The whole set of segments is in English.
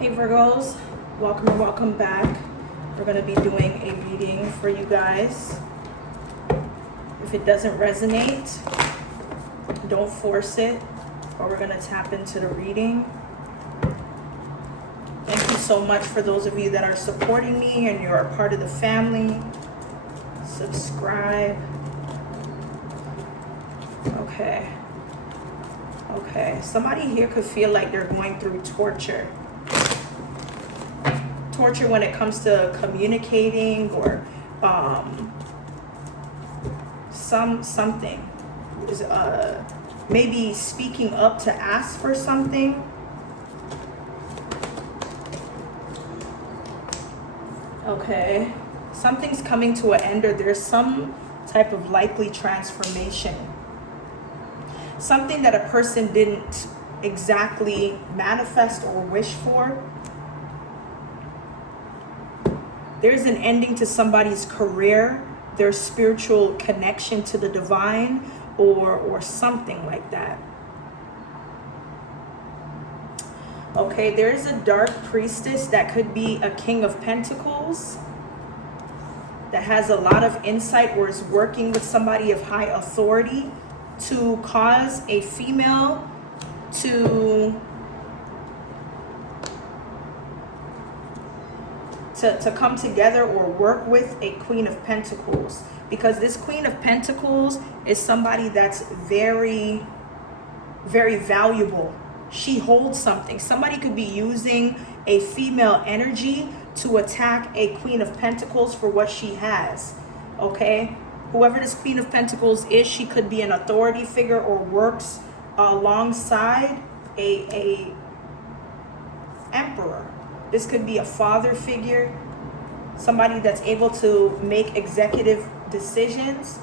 Hey Virgos, welcome and welcome back. We're going to be doing a reading for you guys. If it doesn't resonate, don't force it, or we're going to tap into the reading. Thank you so much for those of you that are supporting me and you're a part of the family. Subscribe. Okay, somebody here could feel like they're going through torture. Torture when it comes to communicating or something. Maybe speaking up to ask for something. Okay, something's coming to an end, or there's some type of likely transformation. Something that a person didn't exactly manifest or wish for. There's an ending to somebody's career, their spiritual connection to the divine, or something like that. Okay, there's a dark priestess that could be a king of pentacles that has a lot of insight or is working with somebody of high authority to cause a female to come together or work with a Queen of Pentacles, because this Queen of Pentacles is somebody that's very, very valuable. She holds something. Somebody could be using a female energy to attack a Queen of Pentacles for what she has. Okay, whoever this Queen of Pentacles is, she could be an authority figure or works alongside a emperor. This could be a father figure, somebody that's able to make executive decisions.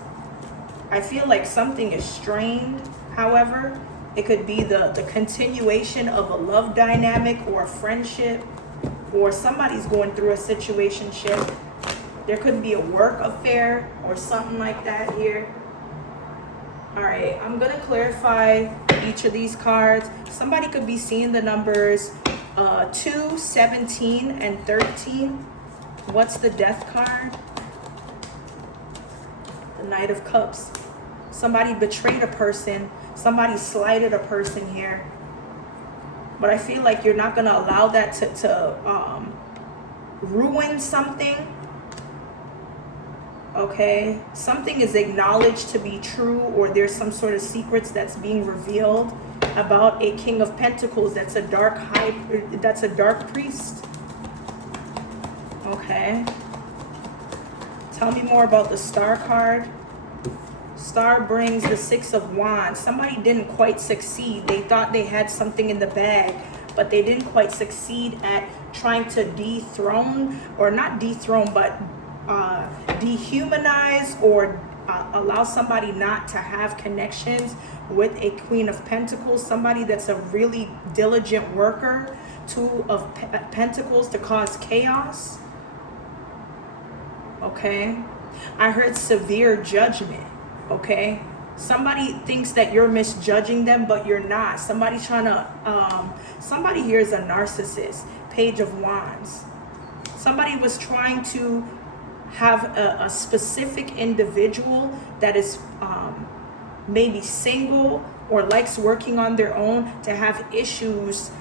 I feel like something is strained, however. It could be the continuation of a love dynamic or a friendship, or somebody's going through a situationship. There could be a work affair or something like that here. All right, I'm going to clarify each of these cards. Somebody could be seeing the numbers 2, 17, and 13. What's the Death card? The Knight of Cups. Somebody betrayed a person. Somebody slighted a person here. But I feel like you're not going to allow that to ruin something. Okay, something is acknowledged to be true, or there's some sort of secrets that's being revealed about a King of Pentacles that's a dark priest. Okay, tell me more about the Star card. Star brings the Six of Wands. Somebody didn't quite succeed. They thought they had something in the bag, but they didn't quite succeed at trying to dethrone, or not dethrone, but dehumanize or allow somebody not to have connections with a Queen of Pentacles, somebody that's a really diligent worker. Two of Pentacles to cause chaos. Okay, I heard severe judgment. Okay, somebody thinks that you're misjudging them, but you're not. Somebody's trying to somebody here is a narcissist. Page of Wands. Somebody was trying to have a specific individual that is maybe single or likes working on their own to have issues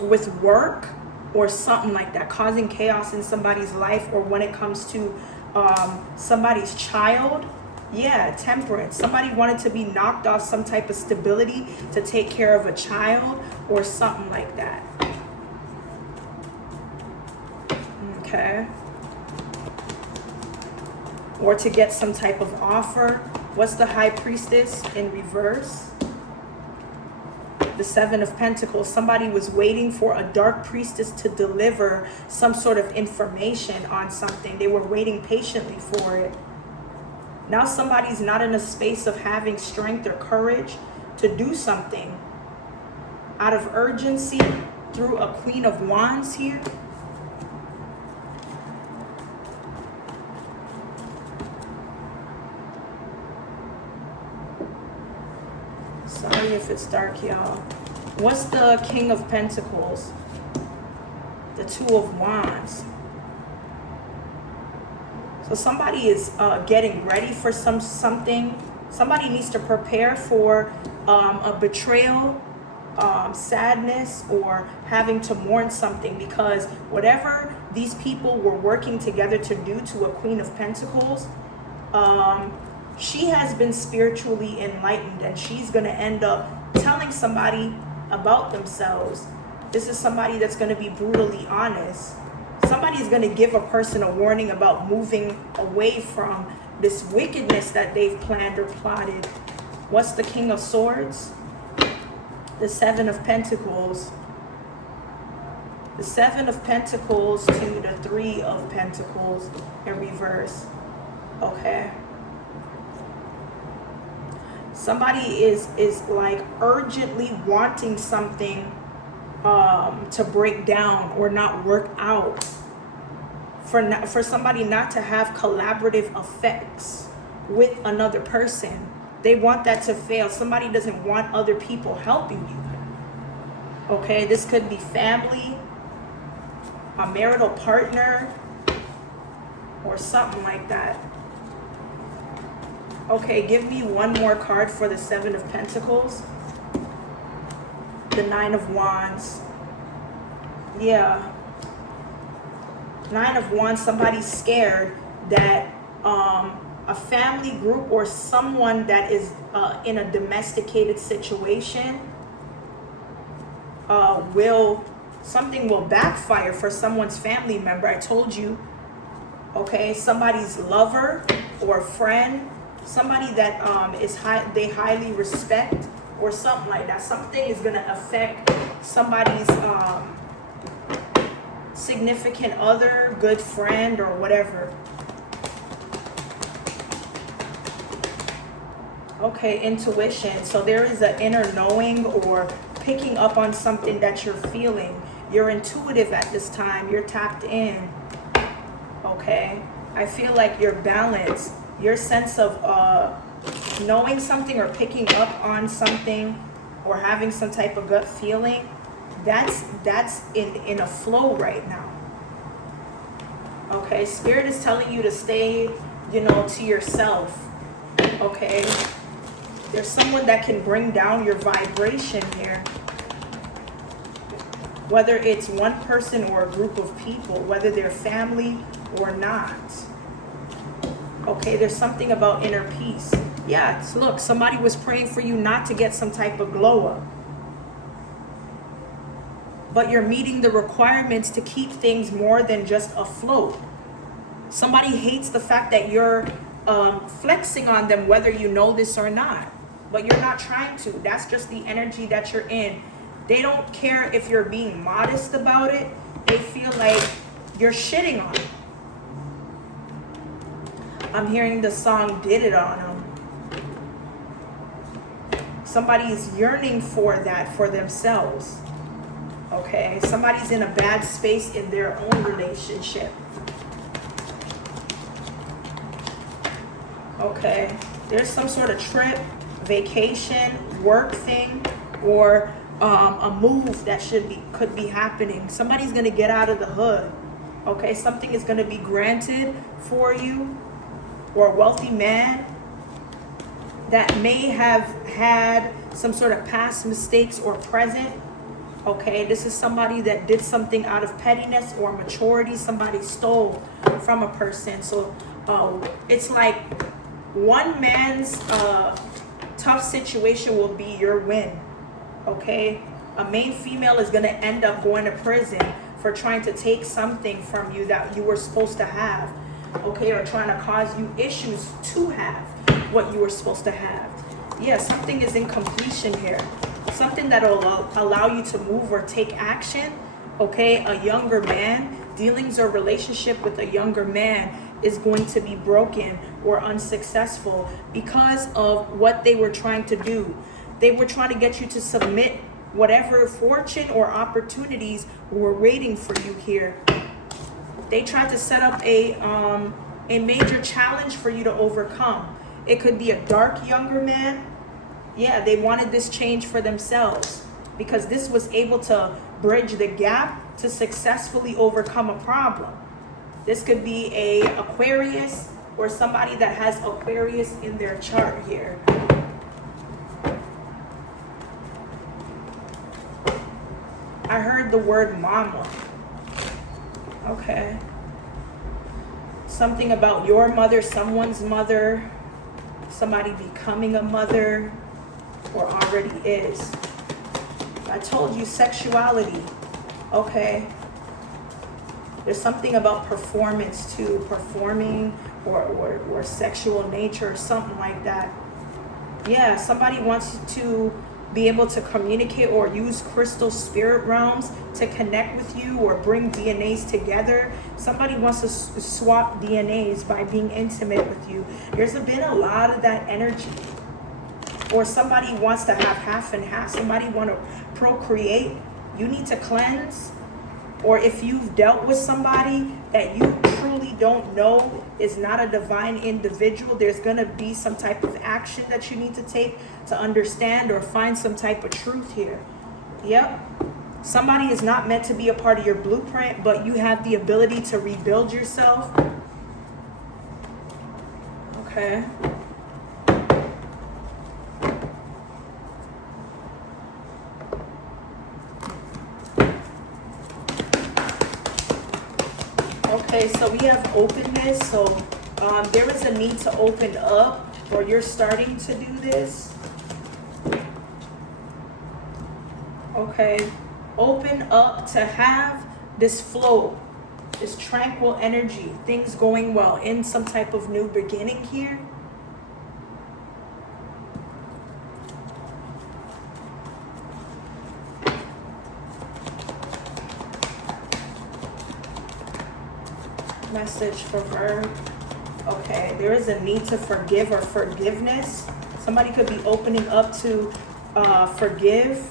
with work or something like that, causing chaos in somebody's life, or when it comes to somebody's child. Yeah, Temperance. Somebody wanted to be knocked off some type of stability to take care of a child or something like that. Okay. Or to get some type of offer. What's the High Priestess in reverse? The Seven of Pentacles. Somebody was waiting for a dark priestess to deliver some sort of information on something. They were waiting patiently for it. Now somebody's not in a space of having strength or courage to do something out of urgency through a Queen of Wands here. Sorry if it's dark, y'all. What's the King of Pentacles? The Two of Wands. So somebody is getting ready for something. Somebody needs to prepare for a betrayal, sadness, or having to mourn something, because whatever these people were working together to do to a Queen of Pentacles, she has been spiritually enlightened, and she's going to end up telling somebody about themselves. This is somebody that's going to be brutally honest. Somebody is going to give a person a warning about moving away from this wickedness that they've planned or plotted. What's the King of Swords? The Seven of Pentacles. The Seven of Pentacles to the Three of Pentacles in reverse. Okay. Somebody is like urgently wanting something to break down or not work out. For somebody not to have collaborative effects with another person. They want that to fail. Somebody doesn't want other people helping you. Okay, this could be family, a marital partner, or something like that. Okay, give me one more card for the Seven of Pentacles. The Nine of Wands. Yeah. Nine of Wands, somebody's scared that a family group or someone that is in a domesticated situation something will backfire for someone's family member. I told you, okay, somebody's lover or friend, somebody that they highly respect or something like that. Something is going to affect somebody's significant other, good friend, or whatever. Okay, intuition. So there is an inner knowing or picking up on something that you're feeling. You're intuitive at this time. You're tapped in. Okay. I feel like your balance, your sense of knowing something or picking up on something or having some type of gut feeling, that's in a flow right now. Okay. Spirit is telling you to stay, to yourself. Okay. There's someone that can bring down your vibration here. Whether it's one person or a group of people, whether they're family or not. Okay, there's something about inner peace. Yeah, look, somebody was praying for you not to get some type of glow up. But you're meeting the requirements to keep things more than just afloat. Somebody hates the fact that you're flexing on them, whether you know this or not. But you're not trying to. That's just the energy that you're in. They don't care if you're being modest about it. They feel like you're shitting on them. I'm hearing the song Did It on them. Somebody's yearning for that for themselves. Okay? Somebody's in a bad space in their own relationship. Okay? There's some sort of trip, vacation, work thing, or a move that could be happening. Somebody's going to get out of the hood. Okay, something is going to be granted for you, or a wealthy man that may have had some sort of past mistakes or present. Okay, this is somebody that did something out of pettiness or maturity. Somebody stole from a person. So it's like one man's tough situation will be your win. Okay, a main female is going to end up going to prison for trying to take something from you that you were supposed to have. Okay, or trying to cause you issues to have what you were supposed to have. Yeah, something is in completion here. Something that will allow you to move or take action. Okay, a younger man, dealings or relationship with a younger man is going to be broken or unsuccessful because of what they were trying to do. They were trying to get you to submit whatever fortune or opportunities were waiting for you here. They tried to set up a major challenge for you to overcome. It could be a dark younger man. Yeah, they wanted this change for themselves. because this was able to bridge the gap to successfully overcome a problem. This could be a Aquarius or somebody that has Aquarius in their chart here. I heard the word mama. Okay. Something about your mother, someone's mother, somebody becoming a mother or already is. I told you sexuality. Okay. There's something about performance too, performing or sexual nature, something like that. Yeah, somebody wants to be able to communicate or use crystal spirit realms to connect with you or bring DNAs together. Somebody wants to swap DNAs by being intimate with you. There's been a lot of that energy. Or somebody wants to have half and half. Somebody want to procreate. You need to cleanse. Or if you've dealt with somebody that you truly don't know is not a divine individual, there's going to be some type of action that you need to take to understand or find some type of truth here. Yep. Somebody is not meant to be a part of your blueprint, but you have the ability to rebuild yourself. Okay. Okay, so we have openness. So there is a need to open up, or you're starting to do this. Okay, open up to have this flow, this tranquil energy, things going well in some type of new beginning here. Message for verb. Okay, there is a need to forgive or forgiveness. Somebody could be opening up to forgive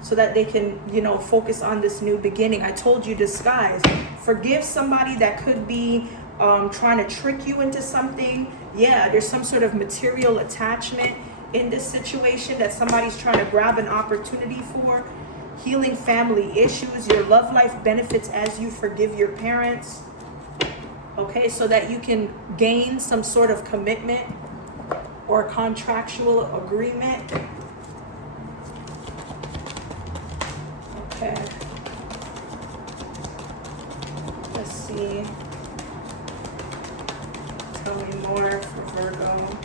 so that they can, focus on this new beginning. I told you disguise. Forgive somebody that could be trying to trick you into something. Yeah, there's some sort of material attachment in this situation that somebody's trying to grab an opportunity for. Healing family issues. Your love life benefits as you forgive your parents. Okay, so that you can gain some sort of commitment or contractual agreement. Okay. Let's see. Tell me more for Virgo.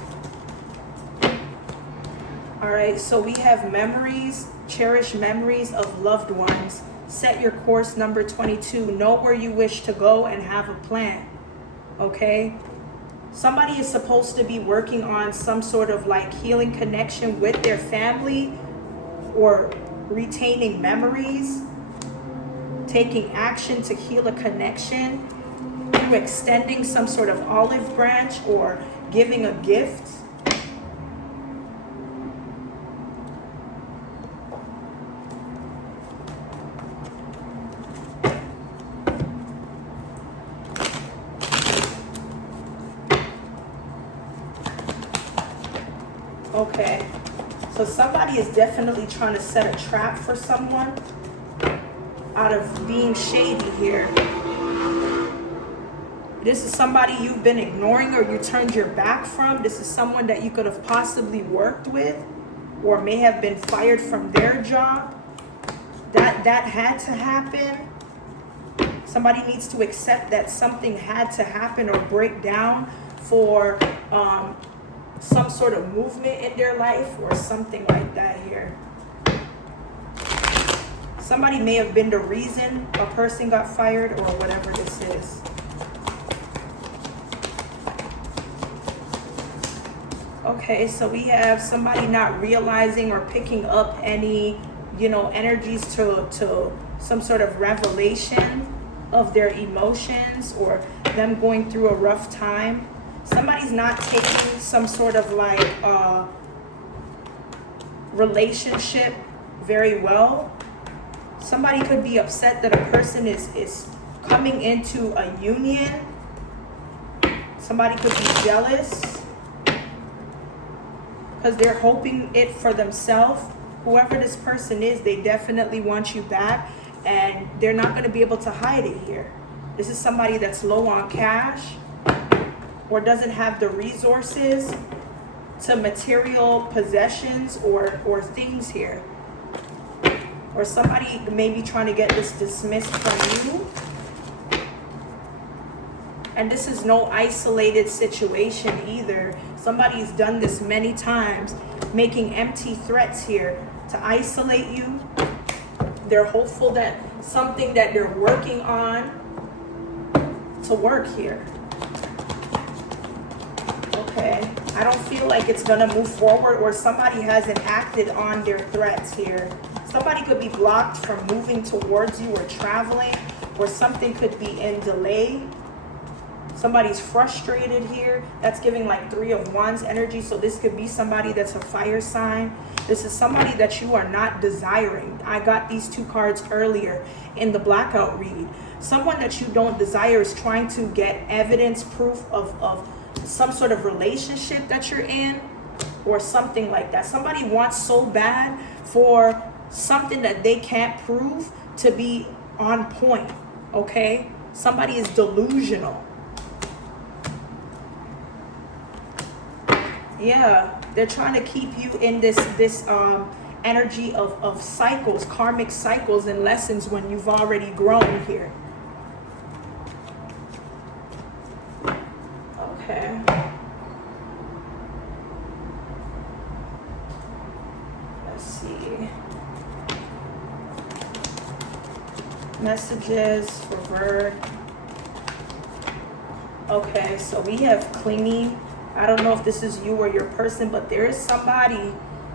All right, so we have memories, cherish memories of loved ones. Set your course, number 22. Know where you wish to go and have a plan. Okay, somebody is supposed to be working on some sort of healing connection with their family or retaining memories, taking action to heal a connection through extending some sort of olive branch or giving a gift. Okay, so somebody is definitely trying to set a trap for someone out of being shady here. This is somebody you've been ignoring or you turned your back from. This is someone that you could have possibly worked with or may have been fired from their job. That had to happen. Somebody needs to accept that something had to happen or break down for some sort of movement in their life or something like that here. Somebody may have been the reason a person got fired or whatever this is. Okay, so we have somebody not realizing or picking up any, energies to some sort of revelation of their emotions or them going through a rough time. Somebody's not taking some sort of relationship very well. Somebody could be upset that a person is coming into a union. Somebody could be jealous because they're hoping it for themselves. Whoever this person is, they definitely want you back, and they're not going to be able to hide it here. This is somebody that's low on cash or doesn't have the resources to material possessions or things here. Or somebody may be trying to get this dismissed from you. And this is no isolated situation either. Somebody's done this many times, making empty threats here to isolate you. They're hopeful that something that they're working on to work here. Okay, I don't feel like it's gonna move forward, or somebody hasn't acted on their threats here. Somebody could be blocked from moving towards you or traveling, or something could be in delay. Somebody's frustrated here. That's giving like 3 of Wands energy. So this could be somebody that's a fire sign. This is somebody that you are not desiring. I got these 2 cards earlier in the blackout read. Someone that you don't desire is trying to get evidence, proof of some sort of relationship that you're in, or something like that. Somebody wants so bad for something that they can't prove to be on point. Okay? Somebody is delusional. Yeah, they're trying to keep you in this energy of cycles, karmic cycles and lessons when you've already grown here. Okay. Let's see. Messages for Bird. Okay, so we have clingy. I don't know if this is you or your person, but there is somebody,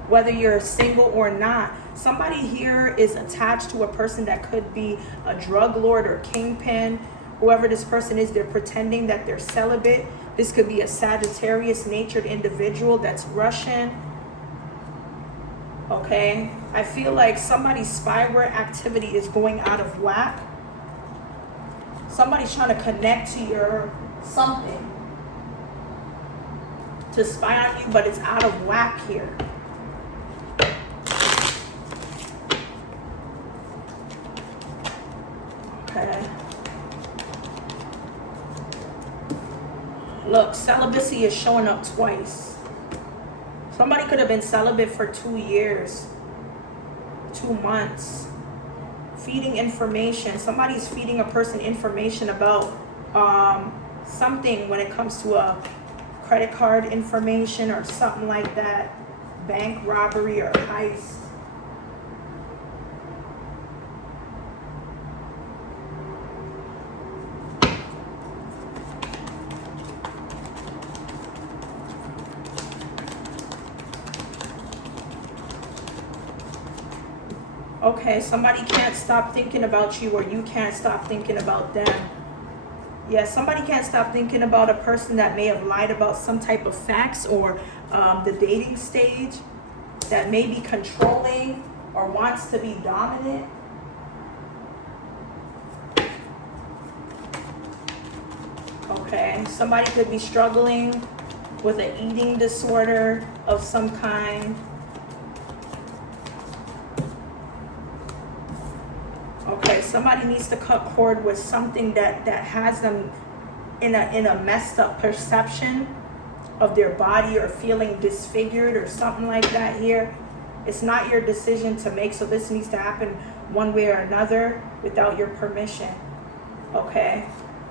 whether you're single or not, somebody here is attached to a person that could be a drug lord or kingpin. Whoever this person is, they're pretending that they're celibate. This could be a Sagittarius natured individual that's Russian. Okay, I feel like somebody's spyware activity is going out of whack. Somebody's trying to connect to your something to spy on you, but it's out of whack here. Okay. Look, celibacy is showing up twice. Somebody could have been celibate for 2 years, 2 months. Feeding information. Somebody's feeding a person information about something when it comes to a credit card information or something like that. Bank robbery or heist. Okay, somebody can't stop thinking about you, or you can't stop thinking about them. Yeah, somebody can't stop thinking about a person that may have lied about some type of facts, or the dating stage, that may be controlling or wants to be dominant. Okay, somebody could be struggling with an eating disorder of some kind. Okay, somebody needs to cut cord with something that has them in a messed up perception of their body, or feeling disfigured or something like that here. It's not your decision to make, so this needs to happen one way or another without your permission. Okay?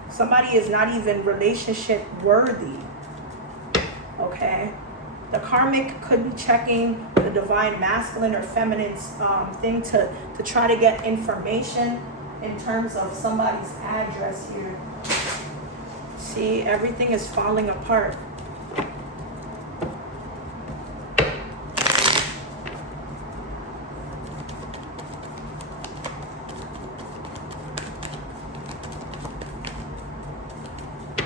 Somebody is not even relationship worthy. Okay? The karmic could be checking the divine masculine or feminine thing to try to get information in terms of somebody's address here. See, everything is falling apart.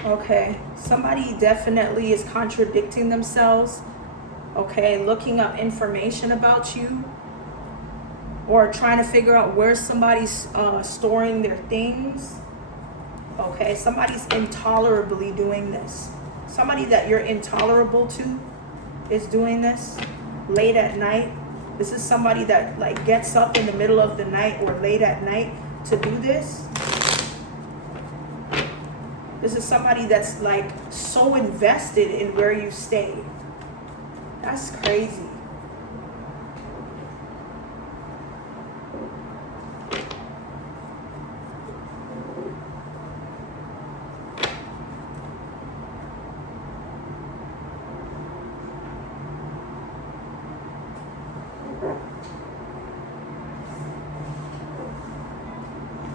Okay, somebody definitely is contradicting themselves. Okay, looking up information about you, or trying to figure out where somebody's storing their things. Okay, somebody's intolerably doing this. Somebody that you're intolerable to is doing this late at night. This is somebody that like gets up in the middle of the night or late at night to do this. This is somebody that's like so invested in where you stay. That's crazy.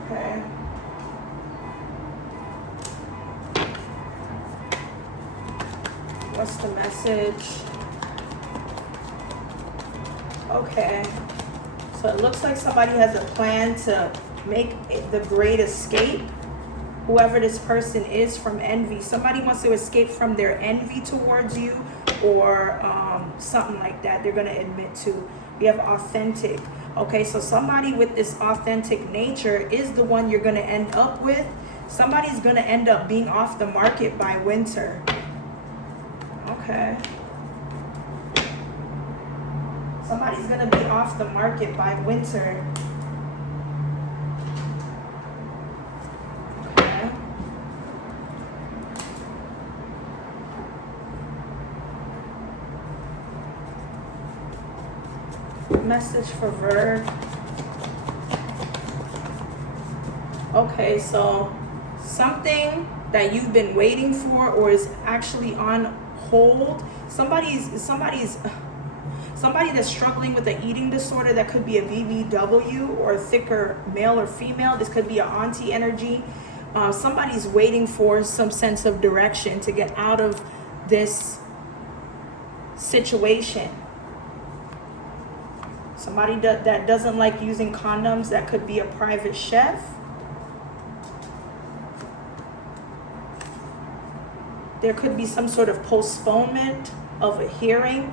Okay. What's the message? Okay. So it looks like somebody has a plan to make the great escape. Whoever this person is from envy. Somebody wants to escape from their envy towards you, or something like that they're going to admit to. We have authentic. Okay, so somebody with this authentic nature is the one you're going to end up with. Somebody's going to end up being off the market by winter. Okay. Somebody's going to be off the market by winter. Okay. Message for Verb. Okay, so something that you've been waiting for or is actually on hold. Somebody that's struggling with an eating disorder. That could be a BBW or a thicker male or female. This could be an auntie energy. Somebody's waiting for some sense of direction to get out of this situation. Somebody that doesn't like using condoms. That could be a private chef. There could be some sort of postponement of a hearing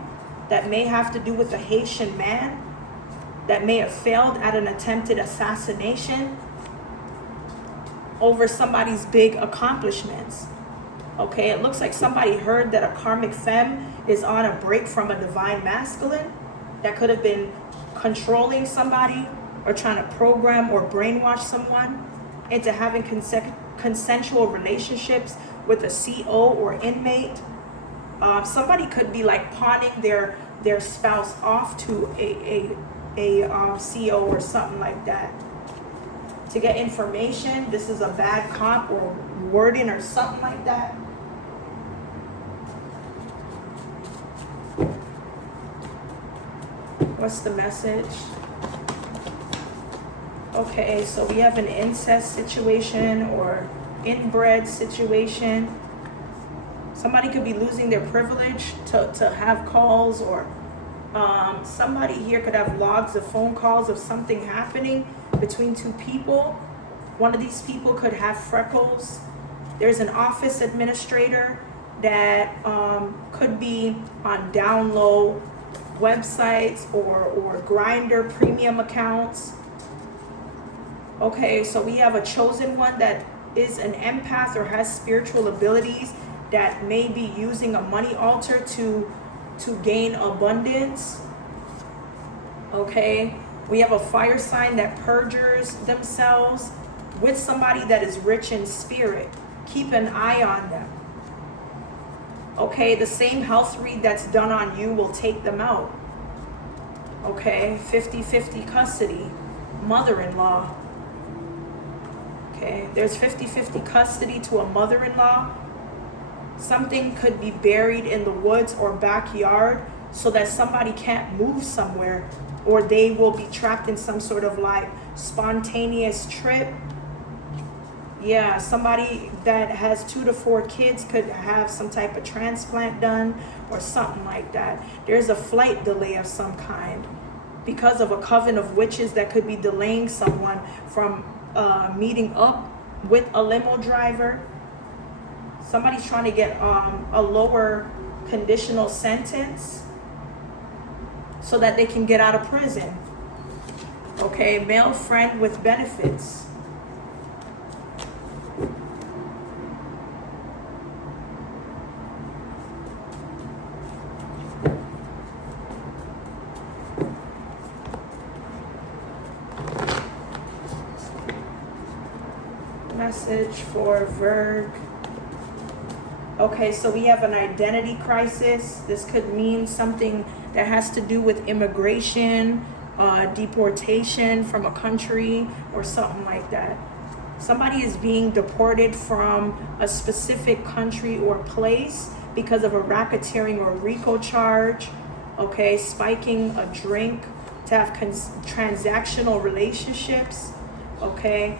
that may have to do with a Haitian man that may have failed at an attempted assassination over somebody's big accomplishments. Okay, it looks like somebody heard that a karmic femme is on a break from a divine masculine that could have been controlling somebody or trying to program or brainwash someone into having consensual relationships with a CO or inmate. Somebody could be like pawning their spouse off to a CO or something like that to get information. This is a bad comp or wording or something like that. What's the message? Okay, so we have an incest situation or inbred situation. Somebody could be losing their privilege to have calls, or somebody here could have logs of phone calls of something happening between two people. One of these people could have freckles. There's an office administrator that could be on down low websites or Grindr premium accounts. Okay, so we have a chosen one that is an empath or has spiritual abilities that may be using a money altar to gain abundance. Okay, we have a fire sign that perjures themselves with somebody that is rich in spirit. Keep an eye on them. Okay, the same health read that's done on you will take them out. Okay, 50-50 custody, mother-in-law. Okay, there's 50-50 custody to a mother-in-law. Something could be buried in the woods or backyard so that somebody can't move somewhere, or they will be trapped in some sort of like spontaneous trip. Yeah, somebody that has 2 to 4 kids could have some type of transplant done or something like that. There's a flight delay of some kind because of a coven of witches that could be delaying someone from meeting up with a limo driver. Somebody's trying to get a lower conditional sentence so that they can get out of prison. Okay, male friend with benefits. Message for Virg. Okay, so we have an identity crisis. This could mean something that has to do with immigration, deportation from a country, or something like that. Somebody is being deported from a specific country or place because of a racketeering or RICO charge. Okay, spiking a drink, to have transactional relationships. Okay,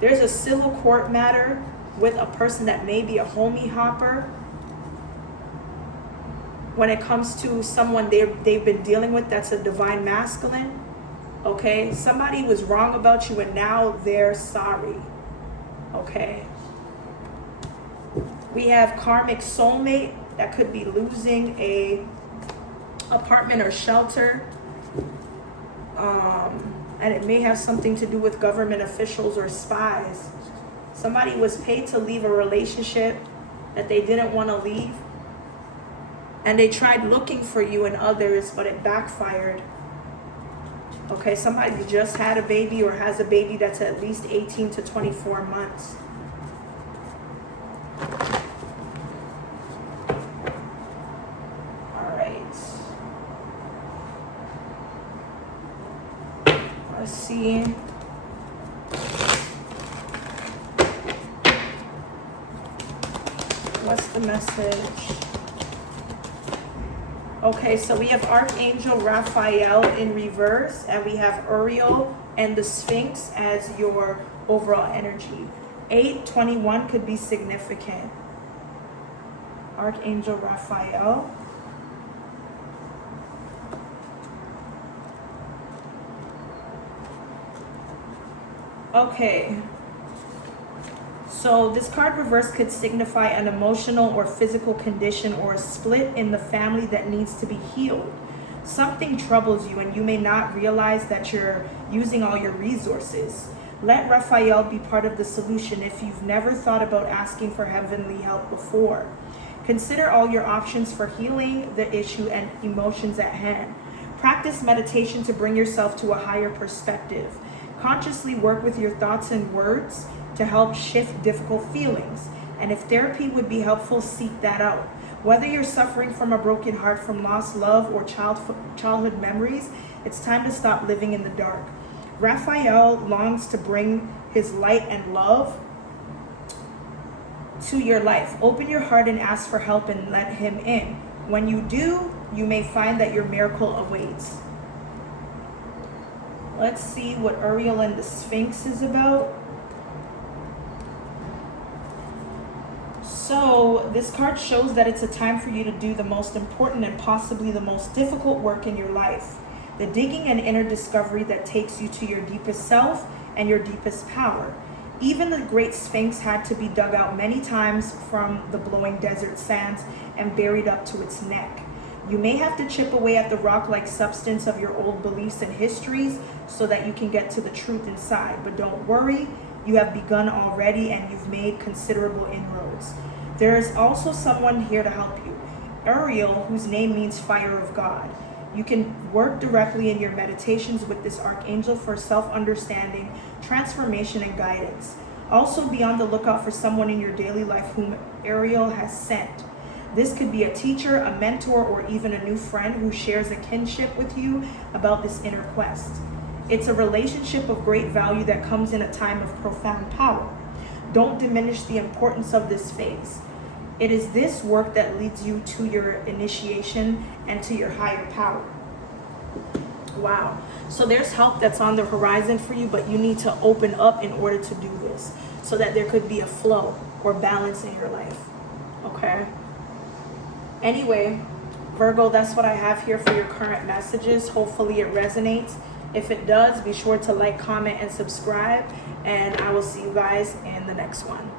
there's a civil court matter with a person that may be a homie hopper. When it comes to someone they've been dealing with that's a divine masculine. Okay, somebody was wrong about you and now they're sorry. Okay, we have karmic soulmate that could be losing a apartment or shelter, and it may have something to do with government officials or spies. Somebody was paid to leave a relationship that they didn't want to leave, and they tried looking for you and others, but it backfired. Okay, somebody just had a baby or has a baby that's at least 18 to 24 months. All right. Let's see. What's the message? Okay, so we have Archangel Raphael in reverse, and we have Uriel and the Sphinx as your overall energy. 8/21 could be significant. Archangel Raphael. Okay. So this card reverse could signify an emotional or physical condition or a split in the family that needs to be healed. Something troubles you and you may not realize that you're using all your resources. Let Raphael be part of the solution if you've never thought about asking for heavenly help before. Consider all your options for healing the issue and emotions at hand. Practice meditation to bring yourself to a higher perspective. Consciously work with your thoughts and words to help shift difficult feelings. And if therapy would be helpful, seek that out. Whether you're suffering from a broken heart from lost love or childhood memories, it's time to stop living in the dark. Raphael longs to bring his light and love to your life. Open your heart and ask for help and let him in. When you do, you may find that your miracle awaits. Let's see what Uriel and the Sphinx is about. So this card shows that it's a time for you to do the most important and possibly the most difficult work in your life. The digging and inner discovery that takes you to your deepest self and your deepest power. Even the great Sphinx had to be dug out many times from the blowing desert sands and buried up to its neck. You may have to chip away at the rock-like substance of your old beliefs and histories so that you can get to the truth inside. But don't worry, you have begun already and you've made considerable inroads. There is also someone here to help you. Uriel, whose name means fire of God. You can work directly in your meditations with this archangel for self-understanding, transformation, and guidance. Also be on the lookout for someone in your daily life whom Uriel has sent. This could be a teacher, a mentor, or even a new friend who shares a kinship with you about this inner quest. It's a relationship of great value that comes in a time of profound power. Don't diminish the importance of this phase. It is this work that leads you to your initiation and to your higher power. Wow. So there's help that's on the horizon for you, but you need to open up in order to do this so that there could be a flow or balance in your life. Okay? Anyway, Virgo, that's what I have here for your current messages. Hopefully it resonates. If it does, be sure to like, comment, and subscribe. And I will see you guys in the next one.